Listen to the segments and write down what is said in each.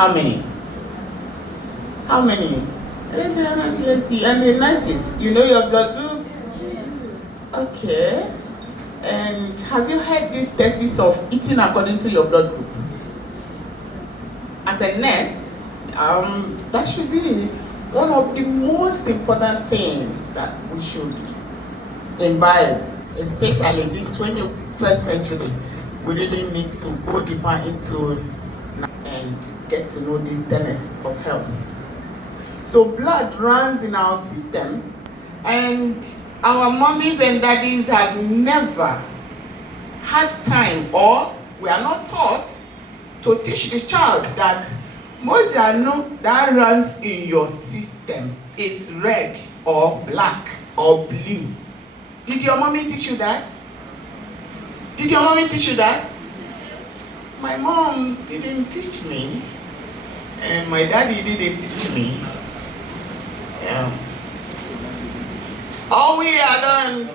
How many? How many? Raise your hands, let's see. And the nurses, you know your blood group? Okay. And have you heard this thesis of eating according to your blood group? As a nurse, that should be one of the most important things that we should imbibe, especially this 21st century. We really need to go deeper into and get to know these tenets of health. So blood runs in our system, and our mommies and daddies have never had time, or we are not taught to teach the child that mojano that runs in your system is red or black or blue. Did your mommy teach you that? Did your mommy teach you that? My mom didn't teach me, and my daddy didn't teach me. Yeah. All we are done,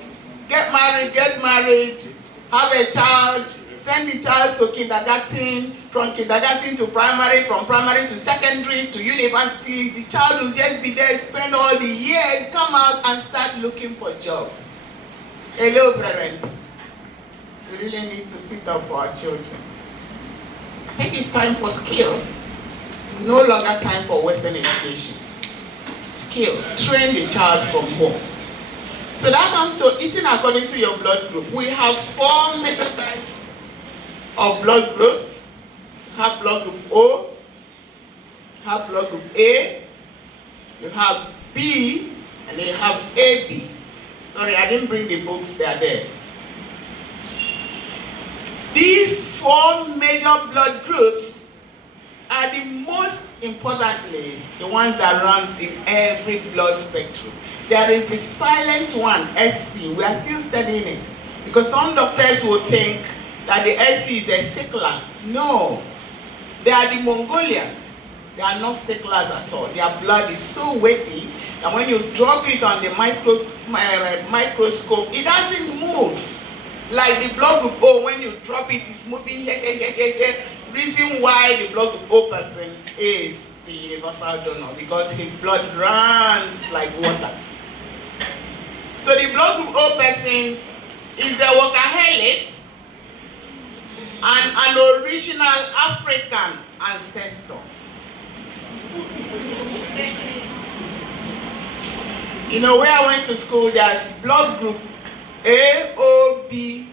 get married, have a child, send the child to kindergarten, from kindergarten to primary, from primary to secondary to university. The child will just be there, spend all the years, come out and start looking for a job. Hello parents, we really need to sit up for our children. I think it's time for skill, no longer time for Western education. Skill, train the child from home. So that comes to eating according to your blood group. We have 4 major types of blood groups. You have blood group O, you have blood group A, you have B, and then you have AB. Sorry, I didn't bring the books, they are there. These 4 major blood groups are the most importantly the ones that runs in every blood spectrum. There is the silent one, SC. We are still studying it because some doctors will think that the SC is a sickler. No, they are the Mongolians. They are not sicklers at all. Their blood is so weighty that when you drop it on the microscope, it doesn't move. Like the blood group O, when you drop it, it's moving. Reason why the blood group O person is the universal donor, because his blood runs like water. So the blood group O person is a workaholic and an original African ancestor. You know, where I went to school, there's blood group A, O, B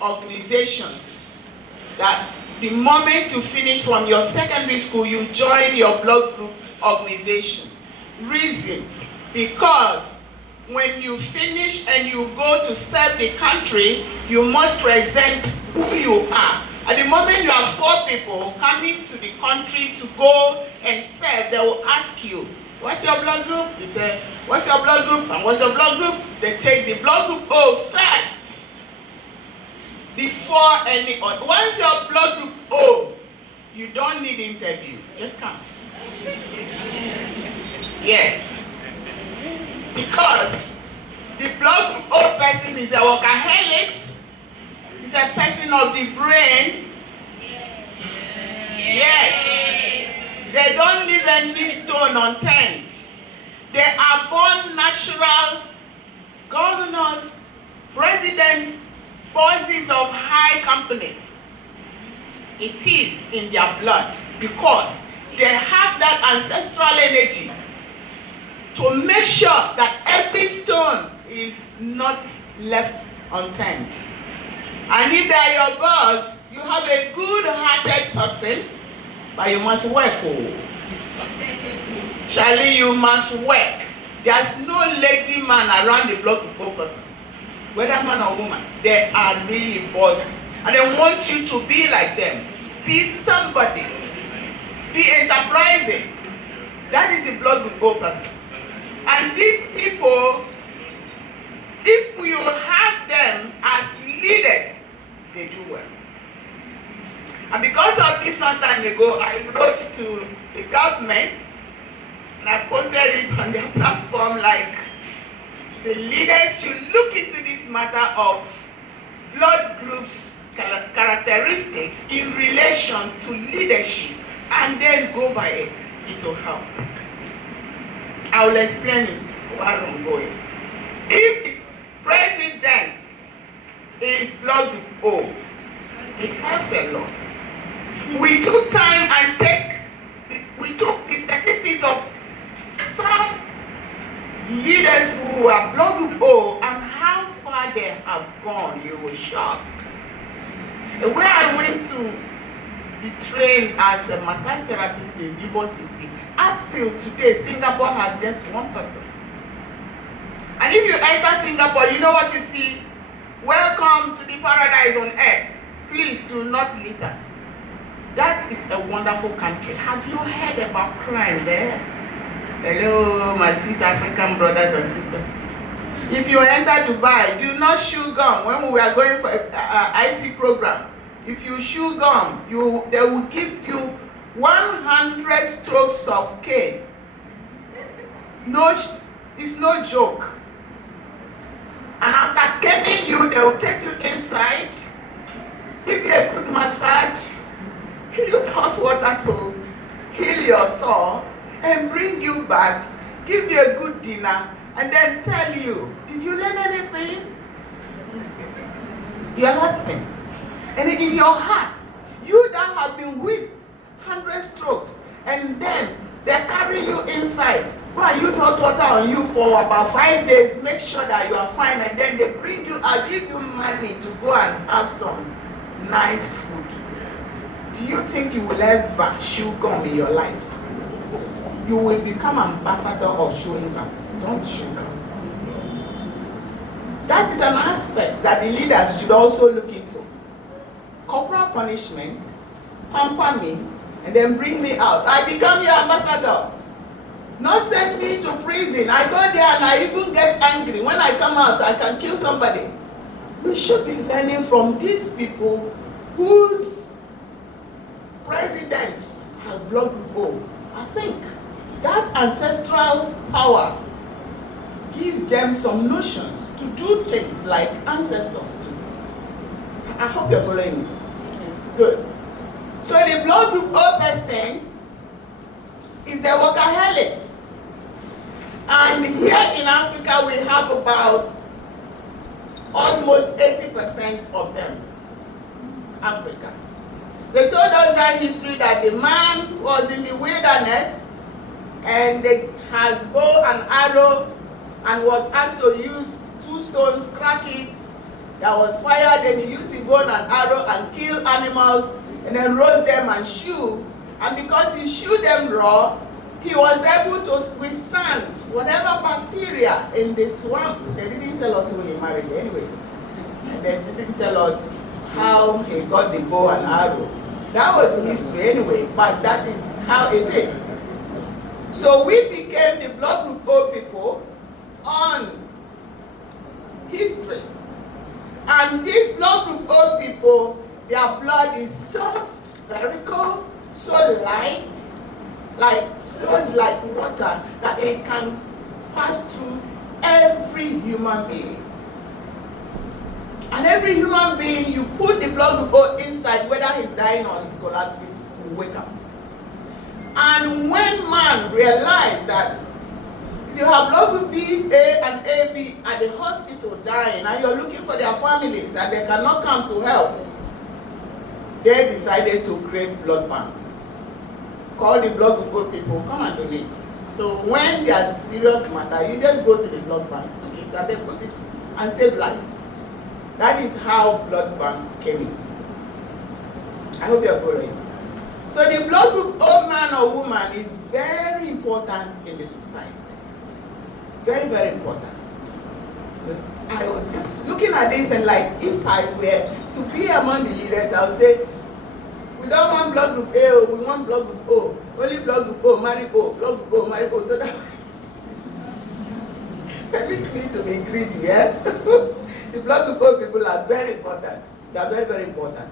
organizations that the moment you finish from your secondary school, you join your blood group organization. Reason, because when you finish and you go to serve the country, you must present who you are. At the moment you have 4 people coming to the country to go and serve, they will ask you, what's your blood group? You say, what's your blood group? And what's your blood group? They take the blood group O first before any other. Once your blood group O, you don't need interview. Just come. Yes. Because the blood group O person is a workaholic, is a person of the brain. Yes. They don't leave any stone unturned. They are born natural governors, presidents, bosses of high companies. It is in their blood because they have that ancestral energy to make sure that every stone is not left unturned. And if they are your boss, you have a good-hearted person, but you must work. Oh. Charlie, you must work. There's no lazy man around the block of person. Whether man or woman, they are really boss. And they want you to be like them. Be somebody. Be enterprising. That is the blood group person. And these people, if you have them as leaders, they do well. And because of this some time ago, I wrote to the government and I posted it on their platform like the leaders should look into this matter of blood groups characteristics in relation to leadership, and they then go by it. It will help. I will explain it while I'm going. If the president is blood group O, it helps a lot. We took time and we took the statistics of some leaders who are blood group O and how far they have gone. You were shocked. Where I went to be trained as a massage therapist in Vivo City, up till today, Singapore has just one person. And if you enter Singapore, you know what you see? Welcome to the paradise on earth. Please do not litter. That is a wonderful country. Have you heard about crime there? Hello, my sweet African brothers and sisters. If you enter Dubai, do not chew gum. When we are going for an IT program, if you chew gum, they will give you 100 strokes of cane. No, it's no joke. And after caning you, they will take you inside, give you a good massage, use hot water to heal your sore, and bring you back, give you a good dinner, and then tell you, did you learn anything? You are laughing. And in your heart, you that have been whipped 100 strokes, and then they carry you inside, go and use hot water on you for about 5 days, make sure that you are fine, and then they bring you, I'll give you money to go and have some nice food. Do you think you will ever chew gum in your life? You will become ambassador of chewing gum. Don't chew gum. That is an aspect that the leaders should also look into. Corporal punishment, pamper me, and then bring me out. I become your ambassador. Not send me to prison. I go there and I even get angry. When I come out, I can kill somebody. We should be learning from these people whose presidents have blood group O. I think that ancestral power gives them some notions to do things like ancestors do. I hope you're following me. Good. So the blood group O person is a workaholic. And here in Africa, we have about almost 80% of them. Africa. They told us that history that the man was in the wilderness and they has bow and arrow and was asked to use 2 stones, crack it. There was fire, then he used the bow and arrow and kill animals and then roast them and chew. And because he chewed them raw, he was able to withstand whatever bacteria in the swamp. They didn't tell us who he married anyway. And they didn't tell us how he got the bow and arrow. That was history anyway, but that is how it is. So we became the blood group O people on history. And these blood group O people, their blood is so spherical, so light, like flows like water, that it can pass through every human being. And every human being, you put the blood group O inside, whether he's dying or he's collapsing, will wake up. And when man realized that if you have blood group B, A, and AB at the hospital dying, and you're looking for their families and they cannot come to help, they decided to create blood banks. Call the blood group O people, come and donate. So when there's serious matter, you just go to the blood bank, took it, and they put it and save life. That is how blood banks came in. I hope you're following. So the blood group O man or woman is very important in the society. Very, very important. I was just looking at this and like, if I were to be among the leaders, I would say, we don't want blood group A, we want blood group O. Only blood group O, marry O, blood group O, marry O. So that permit me to be greedy, yeah? The blood group O people are very important. They are very, very important.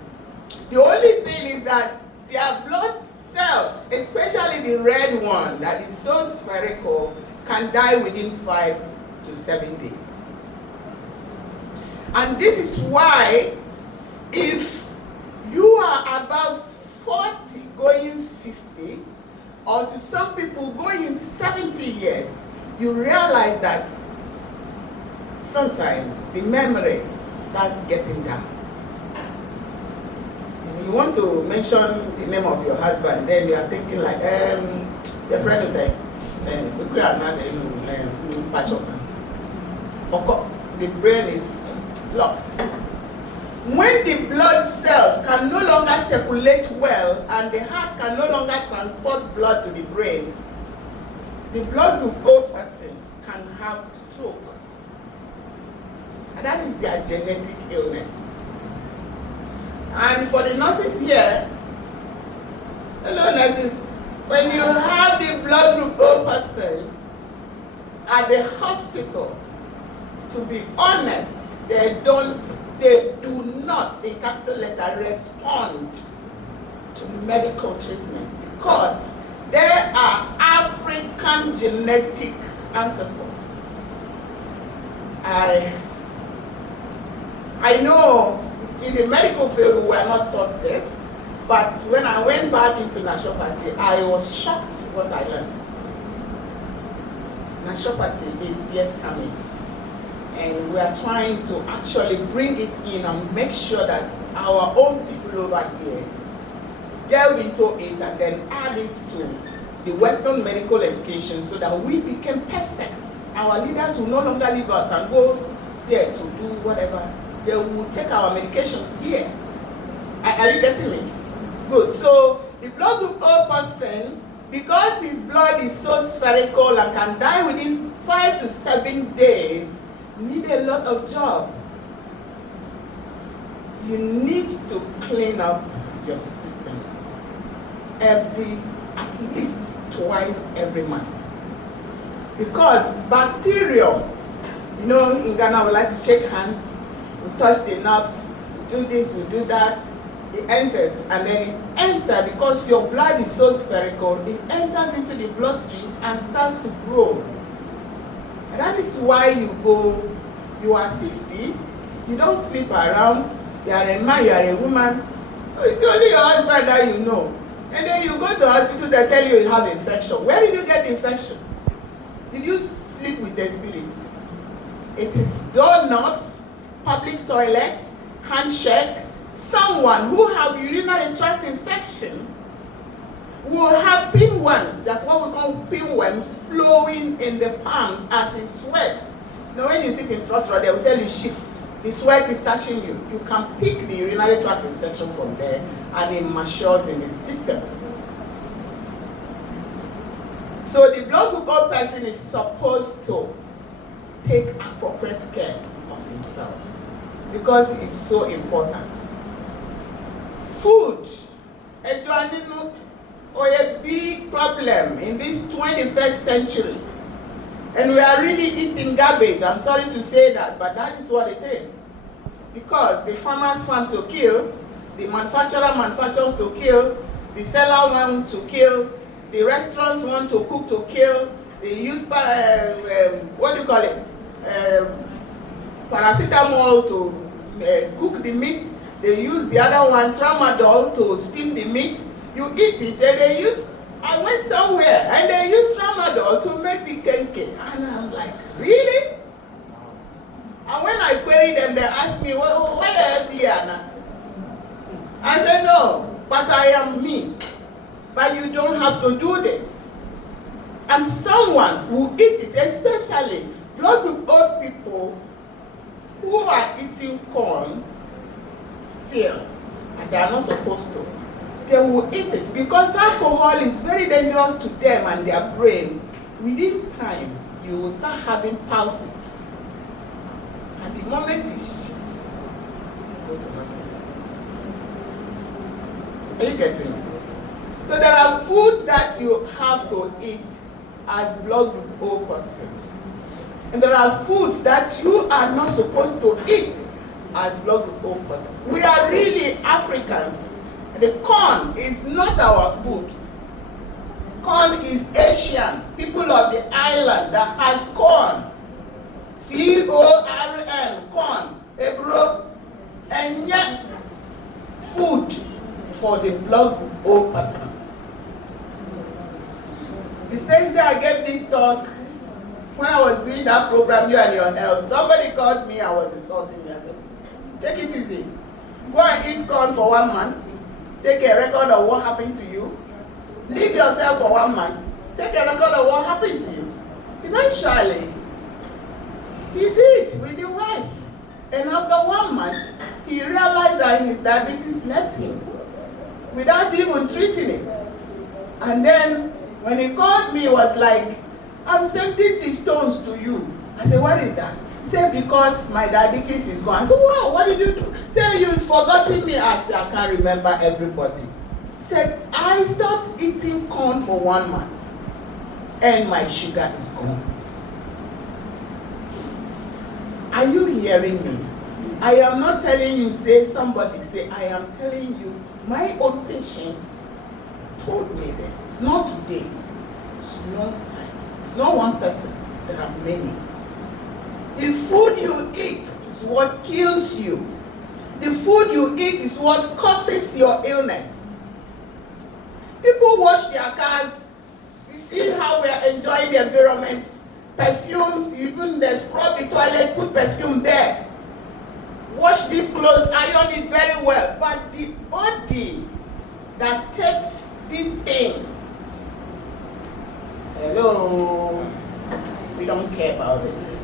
The only thing is that their blood cells, especially the red one that is so spherical, can die within 5 to 7 days. And this is why if you are above 40 going 50, or to some people going 70 years, you realize that sometimes the memory starts getting down. And you want to mention the name of your husband, then you are thinking like, your friend will say, the brain is locked. When the blood cells can no longer circulate well and the heart can no longer transport blood to the brain, the blood group O person can have stroke. And that is their genetic illness. And for the nurses here, hello nurses, when you have the blood group O person at the hospital, to be honest, they do not, in capital letter, respond to medical treatment because they are African genetic ancestors. I know in the medical field we were not taught this, but when I went back into naturopathy, I was shocked what I learned. Naturopathy is yet coming. And we are trying to actually bring it in and make sure that our own people over here delve into it and then add it to the Western medical education so that we become perfect. Our leaders will no longer leave us and go there to do whatever. They will take our medications here. Are you getting me? Good. So the blood group O person, because his blood is so spherical and can die within 5 to 7 days, need a lot of job. You need to clean up your system at least twice every month. Because bacteria, you know, in Ghana we like to shake hands, we touch the nerves, we do this, we do that, it enters, and then it enters because your blood is so spherical, it enters into the bloodstream and starts to grow. And that is why you are 60, you don't sleep around, you are a man, you are a woman, it's only your husband that you know. And then you go to the hospital, they tell you you have infection. Where did you get the infection? Did you sleep with the spirit? It is doorknobs, public toilet, handshake. Someone who have urinary tract infection will have pinworms. That's what we call pinworms flowing in the palms as it sweats. You know, when you sit in trotro, they will tell you shift. The sweat is touching you. You can pick the urinary tract infection from there and it matures in the system. So the blood group O person is supposed to take appropriate care of himself because it is so important. Food, a big problem in this 21st century. And we are really eating garbage. I'm sorry to say that, but that is what it is. Because the farmers farm to kill, the manufacturer manufactures to kill, the seller wants to kill, the restaurants want to cook to kill, they use, what do you call it? Paracetamol to cook the meat. They use the other one, tramadol, to steam the meat. You eat it, and they use, I went somewhere, and they use tramadol to make the kenke. And I'm like, really? And when I query them, they ask me, well, why are you here? I said, no, but I am me. But you don't have to do this. And someone who eat it, especially blood group old people who are eating corn still, and they are not supposed to, they will eat it because alcohol is very dangerous to them and their brain. Within time, you will start having palsy. And the moment it shifts, go to hospital. Are you getting it? So there are foods that you have to eat as blood group O person. And there are foods that you are not supposed to eat as blood group O person. We are really Africans. The corn is not our food. Corn is Asian. People of the island that has corn. C-O-R-N, corn, Ebro, and yet food for the blood group O person. The first day I gave this talk, when I was doing that program, You and Your Health, somebody called me, I was insulting me. I said, take it easy. Go and eat corn for 1 month. Take a record of what happened to you. Leave yourself for 1 month. Take a record of what happened to you. Eventually, he did with the wife. And after 1 month, he realized that his diabetes left him without even treating it. And then when he called me, he was like, I'm sending the stones to you. I said, what is that? He said, because my diabetes is gone. I said, wow, what did you do? He said, you've forgotten me. I said, I can't remember everybody. He said, I stopped eating corn for 1 month and my sugar is gone. Are you hearing me? I am not telling you, say somebody, say, I am telling you, my own patient told me this. Not today. It's not time. It's not one person. There are many. The food you eat is what kills you. The food you eat is what causes your illness. People wash their cars. You see how we are enjoying the environment. Perfumes, even they scrub the toilet, put perfume there. Wash these clothes, iron it very well. But the body that takes these things, hello, we don't care about it.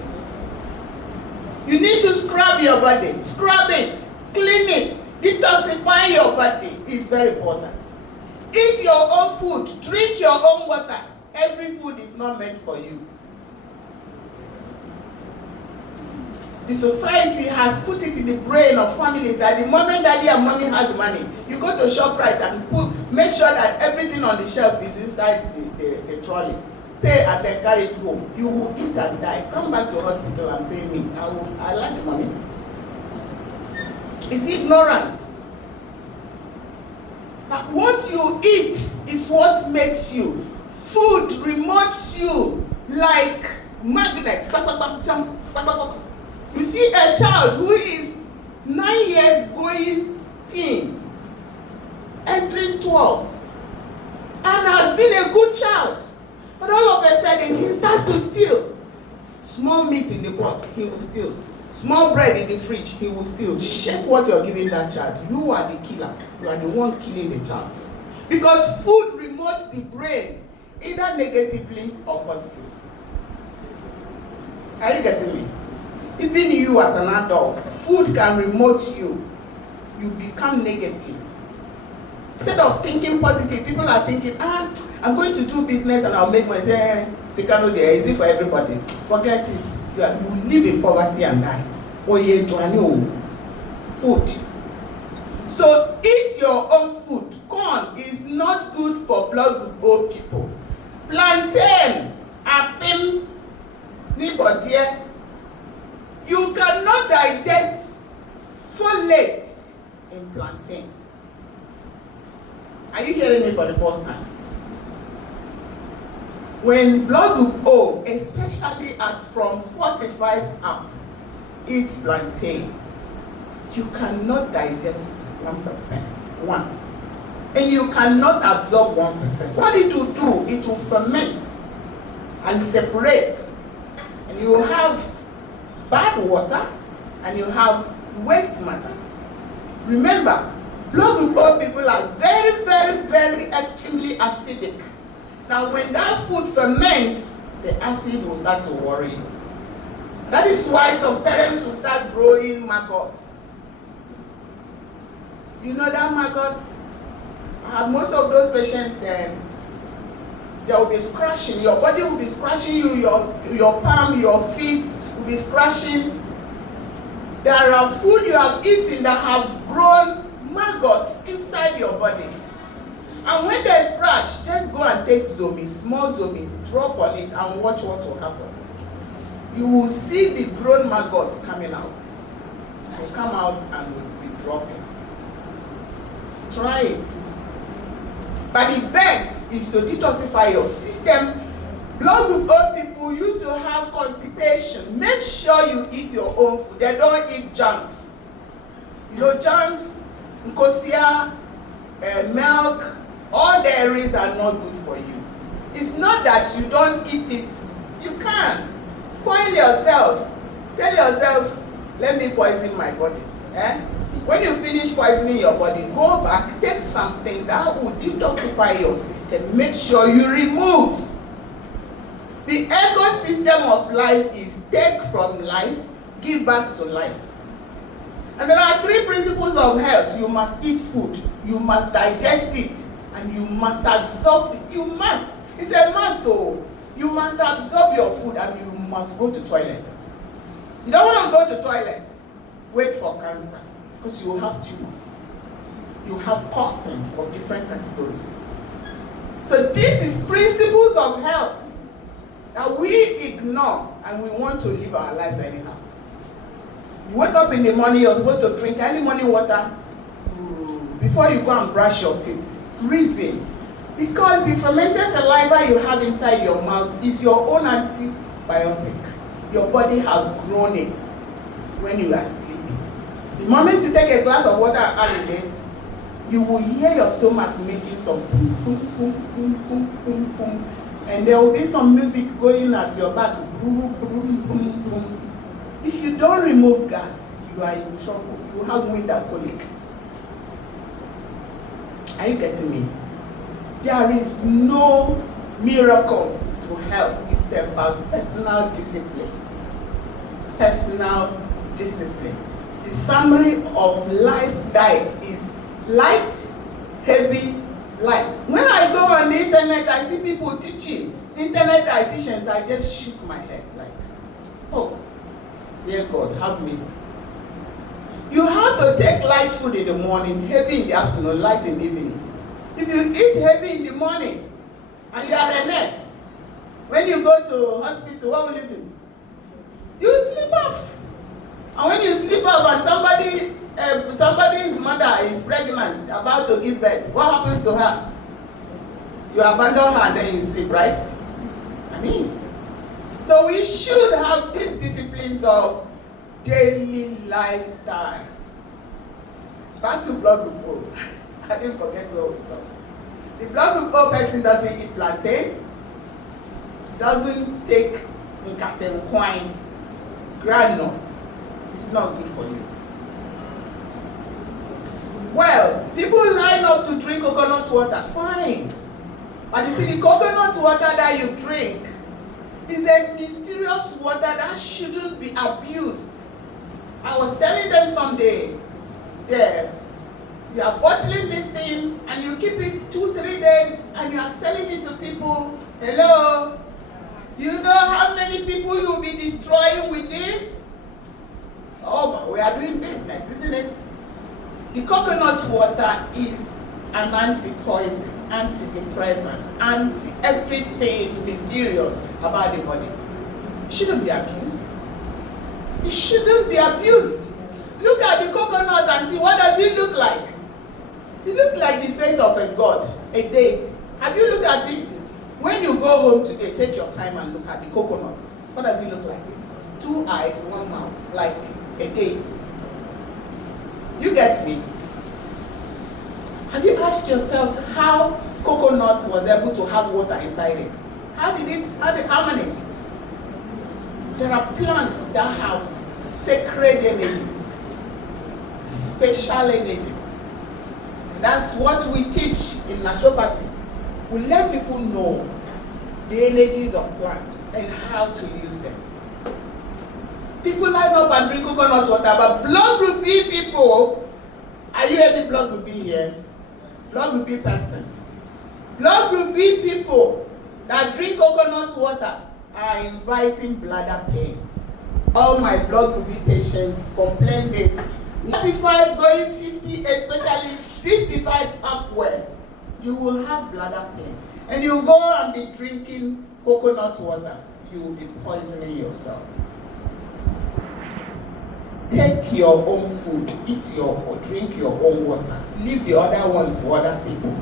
You need to scrub your body, scrub it, clean it, detoxify your body. It's very important. Eat your own food, drink your own water. Every food is not meant for you. The society has put it in the brain of families that the moment daddy and mommy has money, you go to ShopRite and make sure that everything on the shelf is inside the trolley. Pay and then carry it home. You will eat and die. Come back to hospital and pay me. I like money. It's ignorance. But what you eat is what makes you. Food remotes you like magnet. You see a child who is 9 years going teen, entering 12, and has been a good child. But all of a sudden, he starts to steal. Small meat in the pot, he will steal. Small bread in the fridge, he will steal. Check what you're giving that child. You are the killer. You are the one killing the child. Because food remotes the brain, either negatively or positively. Are you getting me? Even you as an adult, food can remote you. You become negative. Instead of thinking positive, people are thinking, I'm going to do business and I'll make money. Say, Sikano there, is it for everybody? Forget it. You live in poverty and die. Food. So eat your own food. Corn is not good for blood group O people. Plantain, apim, nibodie. You cannot digest folate in plantain. Are you hearing me for the first time? When blood group O, especially as from 45 up, eats plantain, you cannot digest 1%. And you cannot absorb 1%. What it will do, it will ferment and separate. And you will have bad water and you have waste matter. Remember, blood group O people are very, very, very extremely acidic. Now when that food ferments, the acid will start to worry you. That is why some parents will start growing maggots. You know that maggot? I have most of those patients then. They will be scratching. Your body will be scratching you, your palm, your feet will be scratching. There are food you have eaten that have grown maggots inside your body. And when they scratch, just go and take Zomi, small Zomi, drop on it and watch what will happen. You will see the grown maggots coming out. It will come out and will be dropping. Try it. But the best is to detoxify your system. Blood group O people used to have constipation. Make sure you eat your own food. They don't eat junks. You know, junks, nkosia, milk, all dairies are not good for you. It's not that you don't eat it. You can. Spoil yourself. Tell yourself, let me poison my body. When you finish poisoning your body, go back, take something that will detoxify your system. Make sure you remove. The ecosystem of life is take from life, give back to life. And there are 3 principles of health. You must eat food, you must digest it, and you must absorb it. You must. It's a must though. You must absorb your food and you must go to toilet. You don't want to go to toilet, wait for cancer, because you will have tumor. You have toxins of different categories. So this is principles of health that we ignore and we want to live our life anyhow. You wake up in the morning, you're supposed to drink any morning water before you go and brush your teeth. Reason. Because the fermented saliva you have inside your mouth is your own antibiotic. Your body has grown it when you are sleeping. The moment you take a glass of water and add it, you will hear your stomach making some boom, boom, boom, boom, boom, boom, boom. And there will be some music going at your back. Boom, boom, boom, boom. If you don't remove gas, you are in trouble. You have winter colic. Are you getting me? There is no miracle to health. It's about personal discipline. Personal discipline. The summary of life diet is light, heavy, light. When I go on the internet, I see people teaching. Internet dietitians, I just shook my head like, oh, dear God, have mercy. You have to take light food in the morning, heavy in the afternoon, light in the evening. If you eat heavy in the morning and you are a nurse, when you go to hospital, what will you do? You sleep off. And when you sleep off and somebody's mother is pregnant, about to give birth, what happens to her? You abandon her and then you sleep, right? So we should have these disciplines of daily lifestyle. Back to blood group O. I didn't forget where we stopped. The blood group O person doesn't eat plantain, doesn't take nkatenkwan, granite. It's not good for you. Well, people line up to drink coconut water, fine. But you see, the coconut water that you drink is a mysterious water that shouldn't be abused. I was telling them someday, you are bottling this thing and you keep it 2-3 days and you are selling it to people. Hello? Do you know how many people you will be destroying with this? Oh, but we are doing business, isn't it? The coconut water is an anti-poison, antidepressant, anti-everything mysterious about the body. It shouldn't be abused. It shouldn't be abused. Look at the coconut and see, what does it look like? It looks like the face of a god, a date. Have you looked at it? When you go home today, take your time and look at the coconut. What does it look like? 2 eyes, 1 mouth, like a date. You get me? Have you asked yourself how coconut was able to have water inside it? How manage? There are plants that have sacred energies, special energies. And that's what we teach in naturopathy. We let people know the energies of plants and how to use them. People line up and drink coconut water, but blood group B people, are you any blood group B here? Blood group B person. Blood group B people that drink coconut water are inviting bladder pain. All my blood group B patients complain this. 45 going 50, especially 55 upwards, you will have bladder pain. And you go and be drinking coconut water, you will be poisoning yourself. Take your own food, eat your or drink your own water. Leave the other ones to other people.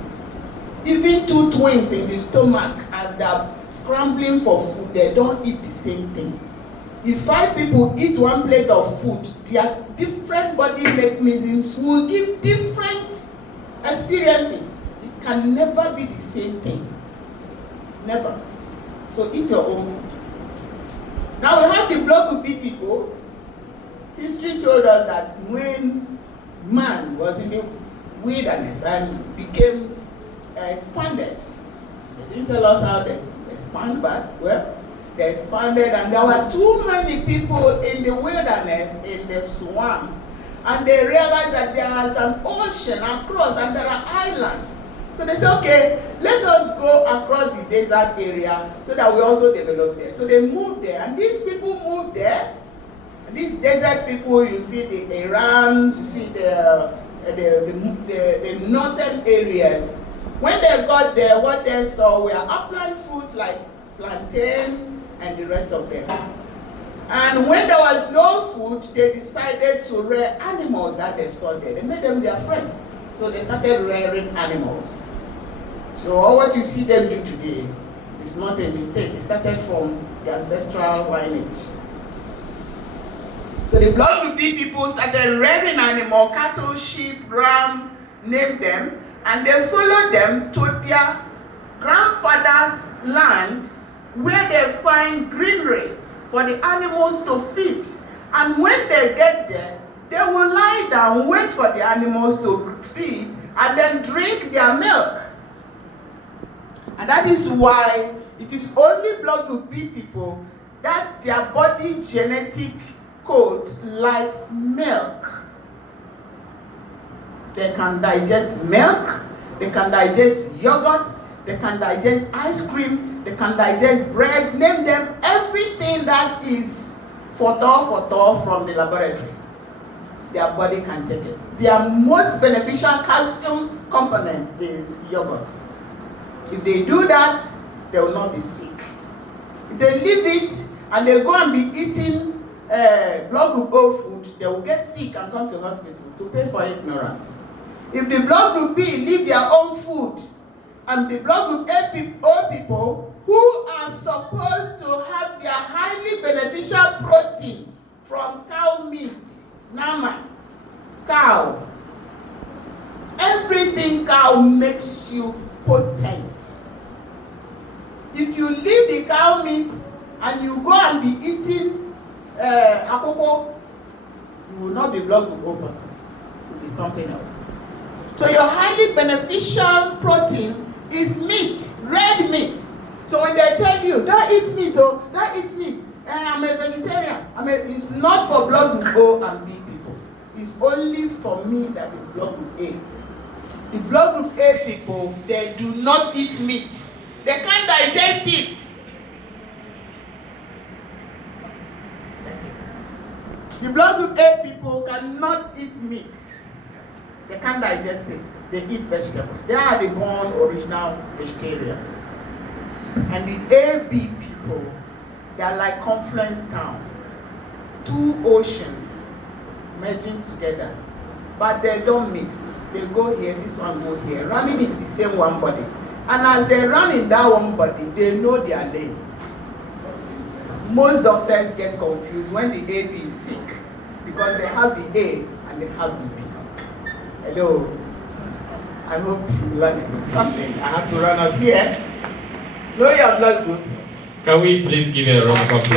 Even 2 twins in the stomach, as they are scrambling for food, they don't eat the same thing. If 5 people eat 1 plate of food, their different body mechanisms will give different experiences. It can never be the same thing. Never. So eat your own food. Now we have the blood group B people. History told us that when man was in the wilderness and became expanded, they didn't tell us how they expand, but well, they expanded, and there were too many people in the wilderness, in the swamp, and they realized that there was an ocean across and there are islands. So they said, okay, let us go across the desert area so that we also develop there. So they moved there, and these people moved there. And these desert people, you see the Irans, you see the northern areas. When they got there, what they saw were upland fruits like plantain and the rest of them. And when there was no food, they decided to rear animals that they saw there. They made them their friends. So they started rearing animals. So all what you see them do today is not a mistake. It started from the ancestral lineage. So the blood group B people started rearing animals, cattle, sheep, ram, name them, and they followed them to their grandfather's land where they find greeneries for the animals to feed. And when they get there, they will lie down, wait for the animals to feed, and then drink their milk. And that is why it is only blood group B people that their body genetic code likes milk. They can digest milk, they can digest yogurt, they can digest ice cream, they can digest bread, name them everything that is photo from the laboratory. Their body can take it. Their most beneficial calcium component is yogurt. If they do that, they will not be sick. If they leave it and they go and be eating blood group O food, they will get sick and come to hospital to pay for ignorance. If the blood group B leave their own food, and the blood group O people who are supposed to have their highly beneficial protein from cow meat, nama, cow, everything cow makes you potent. If you leave the cow meat and you go and be eating akoko, you will not be blood group O person. It will be something else. So your highly beneficial protein is meat, red meat. So when they tell you, don't eat meat, oh, don't eat meat, I'm a vegetarian. It's not for blood group O and B people. It's only for me that is blood group A. The blood group A people, they do not eat meat. They can't digest it. The blood group A people cannot eat meat. They can't digest it. They eat vegetables. They are the born original vegetarians. And the AB people, they are like confluence town. Two oceans merging together. But they don't mix. They go here, this one go here, running in the same one body. And as they run in that one body, they know their name. Most doctors get confused when the AB is sick because they have the A and they have the B. Hello. I hope you learned something. I have to run up here. Know your blood group. Can we please give a round of applause?